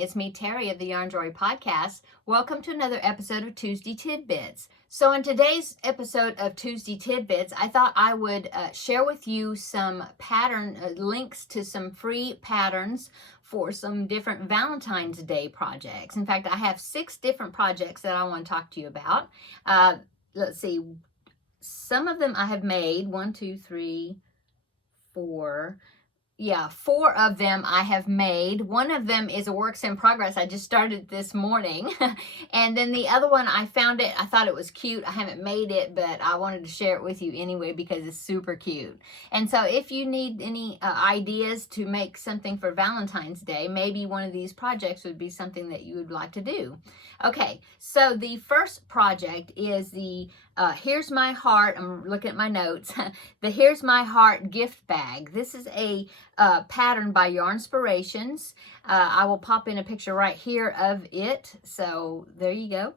It's me, Terri of the Yarnjoy podcast. Welcome to another episode of Tuesday Tidbits. So in today's episode of Tuesday Tidbits, I thought I would share with you some pattern links to some free patterns for some different Valentine's Day projects. In fact, I have 6 different projects that I want to talk to you about. Let's see. Some of them I have made. 1, 2, 3, 4. Yeah, 4 of them I have made. One of them is a works in progress. I just started this morning. And then the other one, I found it. I thought it was cute. I haven't made it, but I wanted to share it with you anyway because it's super cute. And so if you need any ideas to make something for Valentine's Day, maybe one of these projects would be something that you would like to do. Okay, so the first project is the Here's My Heart. I'm looking at my notes. The Here's My Heart gift bag. This is a pattern by Yarnspirations. I will pop in a picture right here of it. So there you go.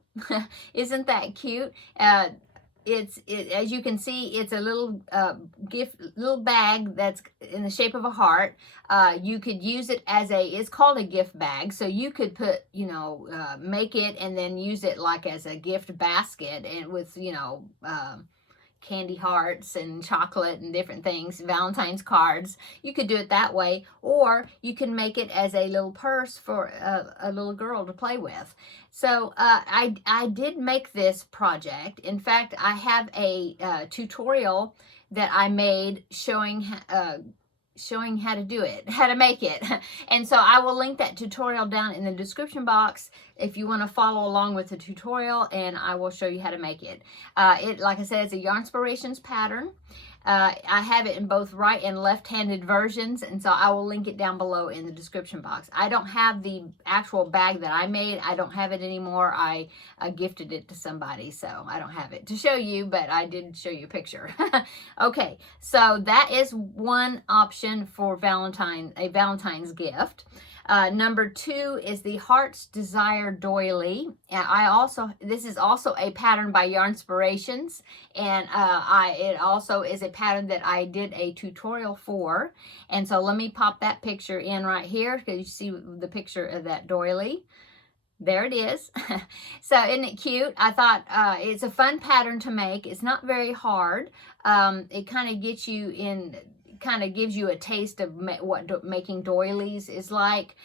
Isn't that cute? As you can see, it's a little little bag that's in the shape of a heart. You could use it as it's called a gift bag. So you could put, make it and then use it like as a gift basket and with, candy hearts and chocolate and different things, Valentine's cards. You could do it that way, or you can make it as a little purse for a little girl to play with. So I did make this project. In fact, I have a tutorial that I made showing how to do it, how to make it. And so I will link that tutorial down in the description box if you want to follow along with the tutorial, and I will show you how to make it. Like I said, it's a Yarnspirations pattern. I have it in both right and left-handed versions, and so I will link it down below in the description box. I don't have the actual bag that I made. I don't have it anymore. I gifted it to somebody, so I don't have it to show you, but I did show you a picture. Okay, so that is one option for a Valentine's gift. Number 2 is the Heart's Desire Doily. This is also a pattern by Yarnspirations, and it also is a pattern that I did a tutorial for. And so let me pop that picture in right here because you see the picture of that doily. There it is. So isn't it cute? I thought it's a fun pattern to make. It's not very hard. It kind of gets you in. Kind of gives you a taste of what making doilies is like,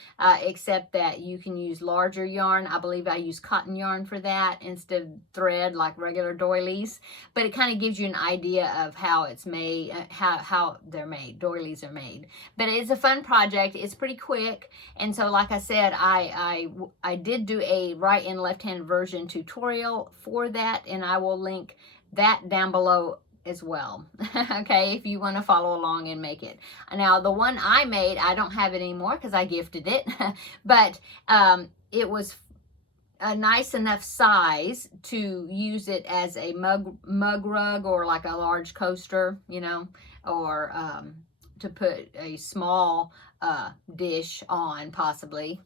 except that you can use larger yarn. I believe I use cotton yarn for that instead of thread like regular doilies, but it kind of gives you an idea of how it's made, how they're made, doilies are made. But it's a fun project. It's pretty quick, and so like I said, I did do a right and left hand version tutorial for that, and I will link that down below as well. Okay, if you want to follow along and make it. Now the one I made, I don't have it anymore because I gifted it, but it was a nice enough size to use it as a mug rug or like a large coaster, or to put a small dish on possibly.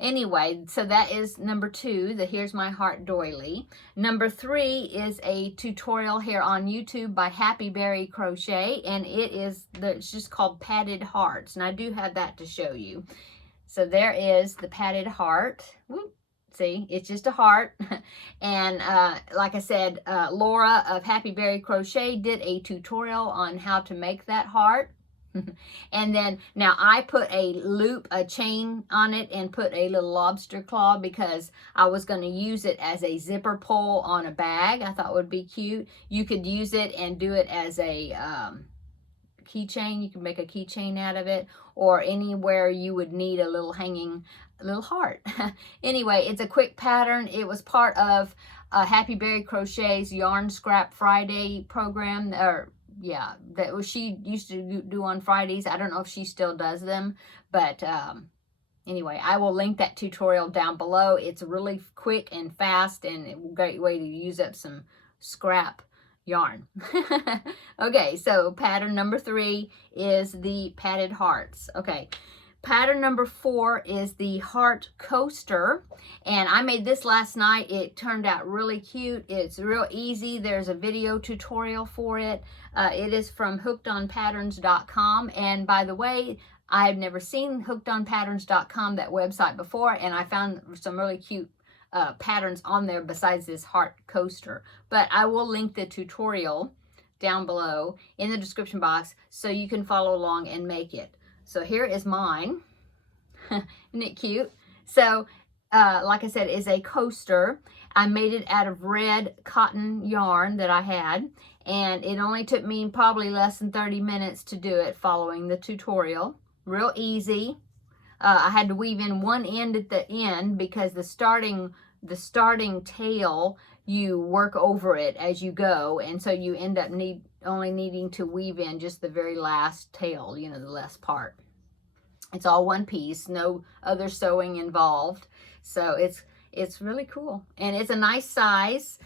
Anyway, so that is number 2, the Here's My Heart doily. Number 3 is a tutorial here on YouTube by Happy Berry Crochet, and it's just called Padded Hearts, and I do have that to show you. So there is the padded heart. Whoop. See, it's just a heart. And like I said, Laura of Happy Berry Crochet did a tutorial on how to make that heart. And then now I put a chain on it and put a little lobster claw because I was going to use it as a zipper pull on a bag. I thought it would be cute. You could use it and do it as a keychain. You can make a keychain out of it, or anywhere you would need a little hanging little heart. Anyway, it's a quick pattern. It was part of Happy Berry Crochet's Yarn Scrap Friday program, that she used to do on Fridays. I don't know if she still does them, but anyway, I will link that tutorial down below. It's really quick and fast and a great way to use up some scrap yarn. Okay, so pattern number 3 is the padded hearts. Okay. Pattern number 4 is the heart coaster, and I made this last night. It turned out really cute. It's real easy. There's a video tutorial for it. It is from hookedonpatterns.com, and by the way, I had never seen hookedonpatterns.com, that website, before, and I found some really cute patterns on there besides this heart coaster. But I will link the tutorial down below in the description box so you can follow along and make it. So here is mine. Isn't it cute? So like I said, is a coaster. I made it out of red cotton yarn that I had, and it only took me probably less than 30 minutes to do it following the tutorial. Real easy. I had to weave in one end at the end because the starting tail, you work over it as you go, and so you end up only needing to weave in just the very last tail, you know, the last part. It's all one piece, no other sewing involved, so it's really cool, and it's a nice size.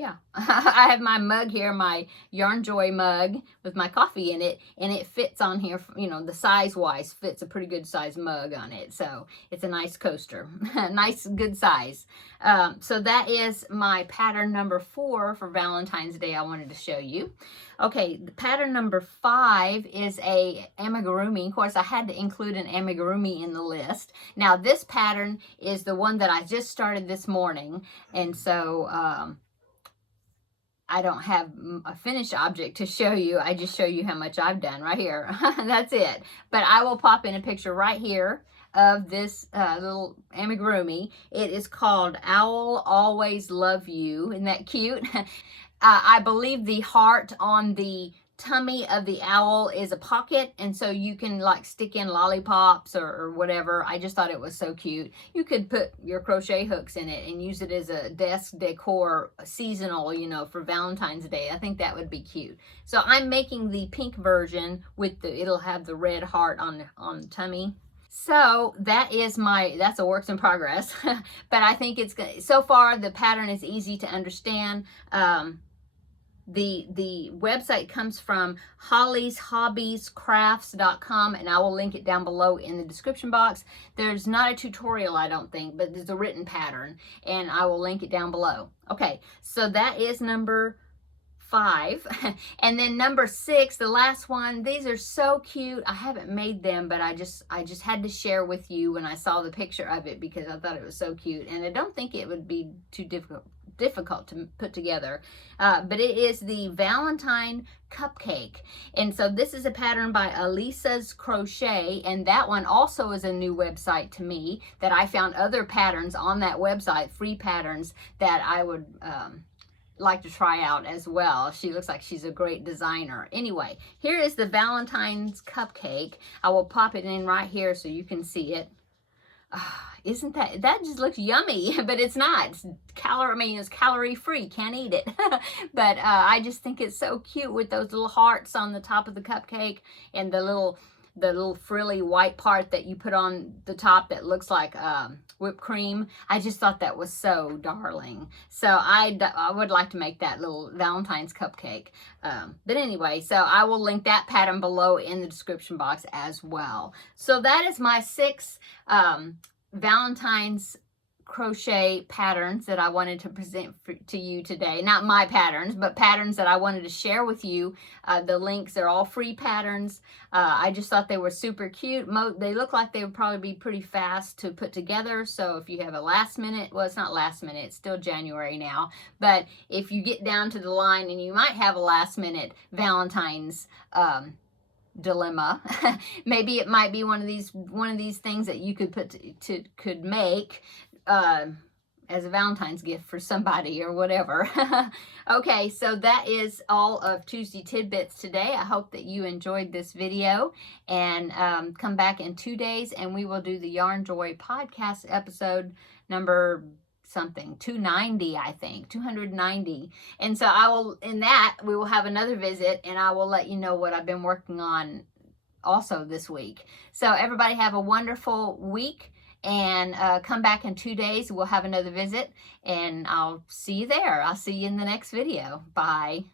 Yeah, I have my mug here, my Yarnjoy mug with my coffee in it, and it fits on here, you know, the size-wise fits a pretty good size mug on it. So it's a nice coaster, nice, good size. So that is my pattern number 4 for Valentine's Day I wanted to show you. Okay, the pattern number 5 is a amigurumi. Of course, I had to include an amigurumi in the list. Now, this pattern is the one that I just started this morning, and so I don't have a finished object to show you. I just show you how much I've done right here. That's it. But I will pop in a picture right here of this little amigurumi. It is called I'll Always Love You. Isn't that cute? I believe the heart on the tummy of the owl is a pocket, and so you can like stick in lollipops or whatever. I just thought it was so cute. You could put your crochet hooks in it and use it as a desk decor, seasonal, you know, for Valentine's Day. I think that would be cute. So I'm making the pink version with it'll have the red heart on the tummy. So that's a work in progress, but I think it's good. So far the pattern is easy to understand. The website comes from hollysHobbiesCrafts.com, and I will link it down below in the description box. There's not a tutorial, I don't think, but there's a written pattern, and I will link it down below. Okay, so that is number 5. And then number 6, the last one. These are so cute. I haven't made them, but I just had to share with you when I saw the picture of it because I thought it was so cute, and I don't think it would be too difficult to put together, but it is the Valentine cupcake. And so this is a pattern by Elisa's Crochet, and that one also is a new website to me that I found other patterns on that website, free patterns that I would like to try out as well. She looks like she's a great designer. Anyway, here is the Valentine's cupcake. I will pop it in right here so you can see it. Isn't that just looks yummy, but it's not. It's calorie free, can't eat it. But I just think it's so cute with those little hearts on the top of the cupcake and the little frilly white part that you put on the top that looks like whipped cream. I just thought that was so darling. So I would like to make that little Valentine's cupcake. But anyway, so I will link that pattern below in the description box as well. So that is my 6 Valentine's crochet patterns that I wanted to present to you today. Not my patterns, but patterns that I wanted to share with you. The links are all free patterns. I just thought they were super cute. They look like they would probably be pretty fast to put together. So if you have a last minute, well, it's not last minute, it's still January now, but if you get down to the line and you might have a last minute Valentine's dilemma, maybe it might be one of these things that you could could make as a Valentine's gift for somebody or whatever. Okay, so that is all of Tuesday Tidbits today. I hope that you enjoyed this video, and come back in 2 days and we will do the Yarnjoy podcast episode number something, 290, I think, 290. And so we will have another visit, and I will let you know what I've been working on also this week. So everybody have a wonderful week, and come back in 2 days. We'll have another visit, and I'll see you there. I'll see you in the next video. Bye.